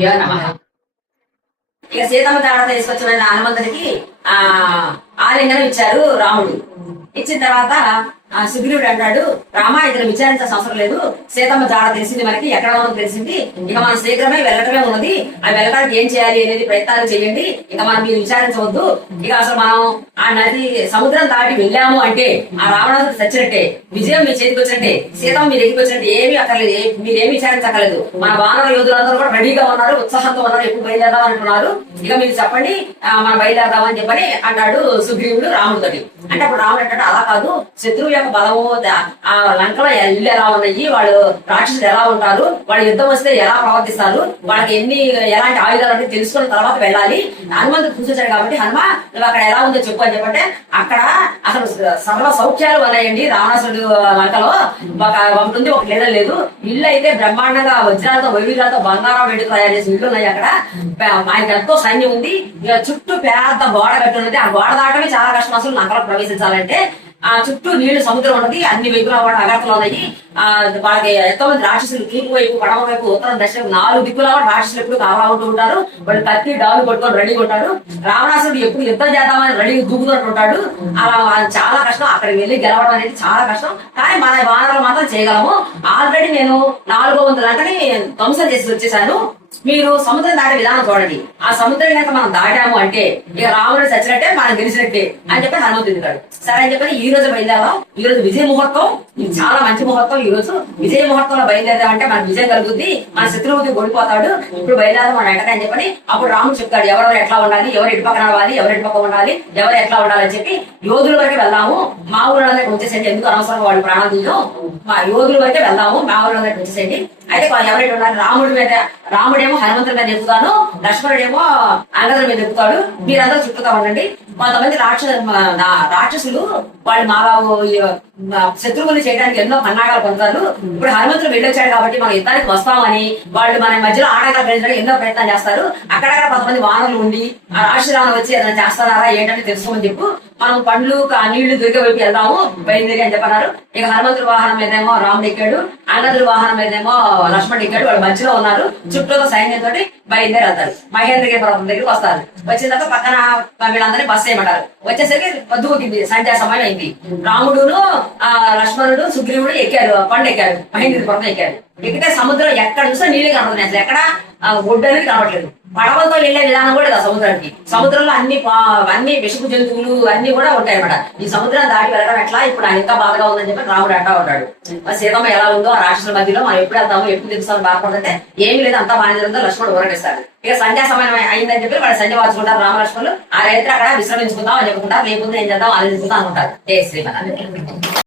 గురుభ్యో నమః. ఇక సీతమ్మ తాడ తీసుకొచ్చిన హనుమంతుడికి ఆలింగనం ఇచ్చారు రాముడు. ఇచ్చిన తర్వాత సుగ్రీవుడు అంటాడు, రామా ఇతను విచారించాల్సిన అవసరం లేదు, సీతమ్మ జాడ తెలిసింది, మనకి ఎక్కడ ఉన్నది తెలిసింది, ఇక మనం శీఘ్రమే వెళ్ళటమే ఉన్నది, అది వెళ్ళడానికి ఏం చేయాలి అనేది ప్రయత్నాలు చేయండి, ఇక మనం మీరు విచారించవద్దు, ఇక అసలు మనం ఆ నది సముద్రం దాటి వెళ్ళాము అంటే ఆ రావణాసుడు చచ్చినట్టే, విజయం మీ చేతికి వచ్చినట్టే, సీతమ్మ మీ దగ్గరికి వచ్చినట్టే, ఏమీ అక్కర్లేదు, మీరేమి విచారించక్కర్లేదు, మన వానర యోధులందరూ కూడా రెడీగా ఉన్నారు, ఉత్సాహంతో ఉన్నారు, ఎప్పుడు బయలుదేరదాం అంటున్నారు, ఇక మీరు చెప్పండి మనం బయలుదేరదామని చెప్పని అంటాడు సుగ్రీవుడు రాముడితోటి. అంటే అప్పుడు రాముడు అంటాడు, అలా కాదు, శత్రువు యొక్క బలము, ఆ లంకలో ఇల్లు ఎలా ఉన్నాయి, వాళ్ళు రాక్షసులు ఎలా ఉంటారు, వాళ్ళు యుద్ధం వస్తే ఎలా ప్రవర్తిస్తారు, వాళ్ళకి ఎలాంటి ఆయుధాలు అంటే తెలుసుకున్న తర్వాత వెళ్ళాలి. హనుమంతుడు కూర్చొచ్చాడు కాబట్టి, హనుమ నువ్వు అక్కడ ఎలా ఉందో చెప్పు అని చెప్పంటే, అక్కడ అసలు సర్వ సౌఖ్యాలు ఉన్నాయండి రావణాసుడు లంకలో, ఒకటి ఉంది ఒక లేదా లేదు, ఇల్లు అయితే బ్రహ్మాండంగా వజ్రాలతో వైవిధ్యాలతో బంగారం వెండి తయారు చేసి ఇల్లు ఉన్నాయి, అక్కడ ఆయనకి ఎంతో సైన్యం ఉంది, ఇక చుట్టూ పెద్ద గోడ కట్టి ఉన్నది, ఆ గోడ దాటమే చాలా కష్టం అసలు లంకలో ప్రవేశించాలంటే, ఆ చుట్టూ నీళ్లు సముద్రం ఉన్నది, అన్ని వైపులా కూడా అగర్తలు ఉన్నాయి, వాళ్ళకి ఎంతో మంది రాక్షసులు తూర్పు వైపు పడమ వైపు ఉత్తరం దక్షిణ 4 దిక్కులా రాక్షసులు ఎప్పుడు కావా ఉంటూ ఉంటారు, వాళ్ళు కత్తి డాలు కొట్టుకొని రెడీగా ఉంటారు, రావణాసుడు ఎప్పుడు యుద్ధం చేద్దామని రెడీ దూకుతున్నట్టు ఉంటాడు, అలా చాలా కష్టం, అక్కడికి వెళ్ళి గెలవడం అనేది చాలా కష్టం, కానీ మన వానరులు మాత్రం చేయగలము, ఆల్రెడీ నేను 400 గంటని ధ్వంసం చేసి వచ్చేసాను, మీరు సముద్రం దాటే విధానం చూడండి, ఆ సముద్రం కనుక మనం దాటాము అంటే ఇక రాముడు చచ్చినట్టే మనం గెలిచినట్టే అని చెప్పి హనుమంతుడు దిగాడు. సరే అని చెప్పి ఈ రోజు బయలుదేరాం, ఈ రోజు విజయ ముహూర్తం, ఇది చాలా మంచి ముహూర్తం, ఈ రోజు విజయ ముహూర్తంలో బయలుదేరామంటే మనకు విజయం కలుగుద్ది, మన శత్రువుకి ఓడిపోతాడు, ఇప్పుడు బయలుదేరాం మన వెంటనే అని చెప్పని అప్పుడు రాముడు చెప్తాడు, ఎవరెవరు ఎట్లా ఉండాలి, ఎవరు ఇటు పక్కన నడవాలి, ఎవరు ఇటు పక్క ఉండాలి, ఎవరు ఎట్లా ఉండాలి అని చెప్పి, యోధుల వరకు వెళ్దాము, మా ఊరు దగ్గర వచ్చేసేయండి, ఎందుకు అనవసరంగా వాడు ప్రాణం తీయడం, మా యోధుల వరకే వెళ్దాము, మా ఊరు దగ్గర వచ్చేసేయండి. అయితే ఎవరైతే ఉన్నారు రాముడేమో హనుమంతుడి మీద చెప్తాను, లక్ష్మణుడేమో అంగదుడి మీద చెప్తాడు, మీరందరూ చుట్టూతా ఉండండి. కొంతమంది రాక్షసులు వాళ్ళు మాలా శత్రువులు చేయడానికి ఎన్నో పన్నాగాలు పొందుతారు, ఇప్పుడు హనుమంతుడు వెళ్ళొచ్చాడు కాబట్టి మనం యుద్ధానికి వస్తామని వాళ్ళు మన మధ్యలో ఆటంకాలు పెంచడానికి ఎన్నో ప్రయత్నం చేస్తారు, అక్కడక్కడ కొంతమంది వానరులు ఉండి ఆ రాక్షసులను వచ్చి ఏదైనా చేస్తారా ఏంటంటే తెలుసుకోమని చెప్పు, మనం పండ్లు నీళ్లు దొరికే వైపు వెళ్దాము బయలుదేరి అని చెప్పన్నారు. ఇక హనుమంతుడి వాహనం మీదేమో రాముడు ఎక్కాడు, అంగదుడి వాహనం మీదేమో లక్ష్మణుడు ఎక్కాడు, వాళ్ళు మధ్యలో ఉన్నారు, చుట్టూ సైన్యంతో బయలుదేరి వెళ్తారు, మహేంద్రగిరి పర్వతం దగ్గరికి వస్తారు, వచ్చిన తర్వాత పక్కన వీళ్ళందరినీ బస్ చేయమంటారు, వచ్చేసరికి పొద్దుపోకింది, సంధ్యా సమయం అయింది, రాముడును లక్ష్మణుడు సుగ్రీవుడు ఎక్కారు, కొండ ఎక్కారు, మహేంద్రగిరి పర్వతం ఎక్కారు, ఎక్కితే సముద్రం ఎక్కడ చూస్తే నీళ్ళే కనబడుతున్నాయి, అసలు ఎక్కడ ఒడ్డు అనేది కనబడలేదు, పడవలతో వెళ్లే విధానం కూడా లేదు సముద్రానికి, సముద్రంలో అన్ని విషపు జంతువులు అన్ని కూడా ఉంటాయి అన్నమాట, ఈ సముద్రం దాటి వెళ్ళడం ఎట్లా, ఇప్పుడు ఆయన ఇంకా బాధగా ఉందని చెప్పి రాముడు అంటా ఉంటాడు, సీతమ్మ ఎలా ఉందో ఆ రాక్షసుల మధ్యలో మనం ఎప్పుడు వెళ్తాము ఎప్పుడు తెలుస్తామని బాధపడుతుంటే ఏమీ లేదు, అంతా బాధ్యతతో లక్ష్మణుడు ఊరటిస్తాడు. ఇక సంధ్యా సమయం అయిందని చెప్పి వాళ్ళు సంధ్య వాచుకుంటారు రామలక్ష్మణులు, ఆ రైతులు అక్కడ విశ్రమించుకుందాం అని చెప్పుకుంటారు, లేకపోతే ఏం చేద్దాం ఆలోచించుకుందాం అనుకుంటారు. జయ శ్రీమన్.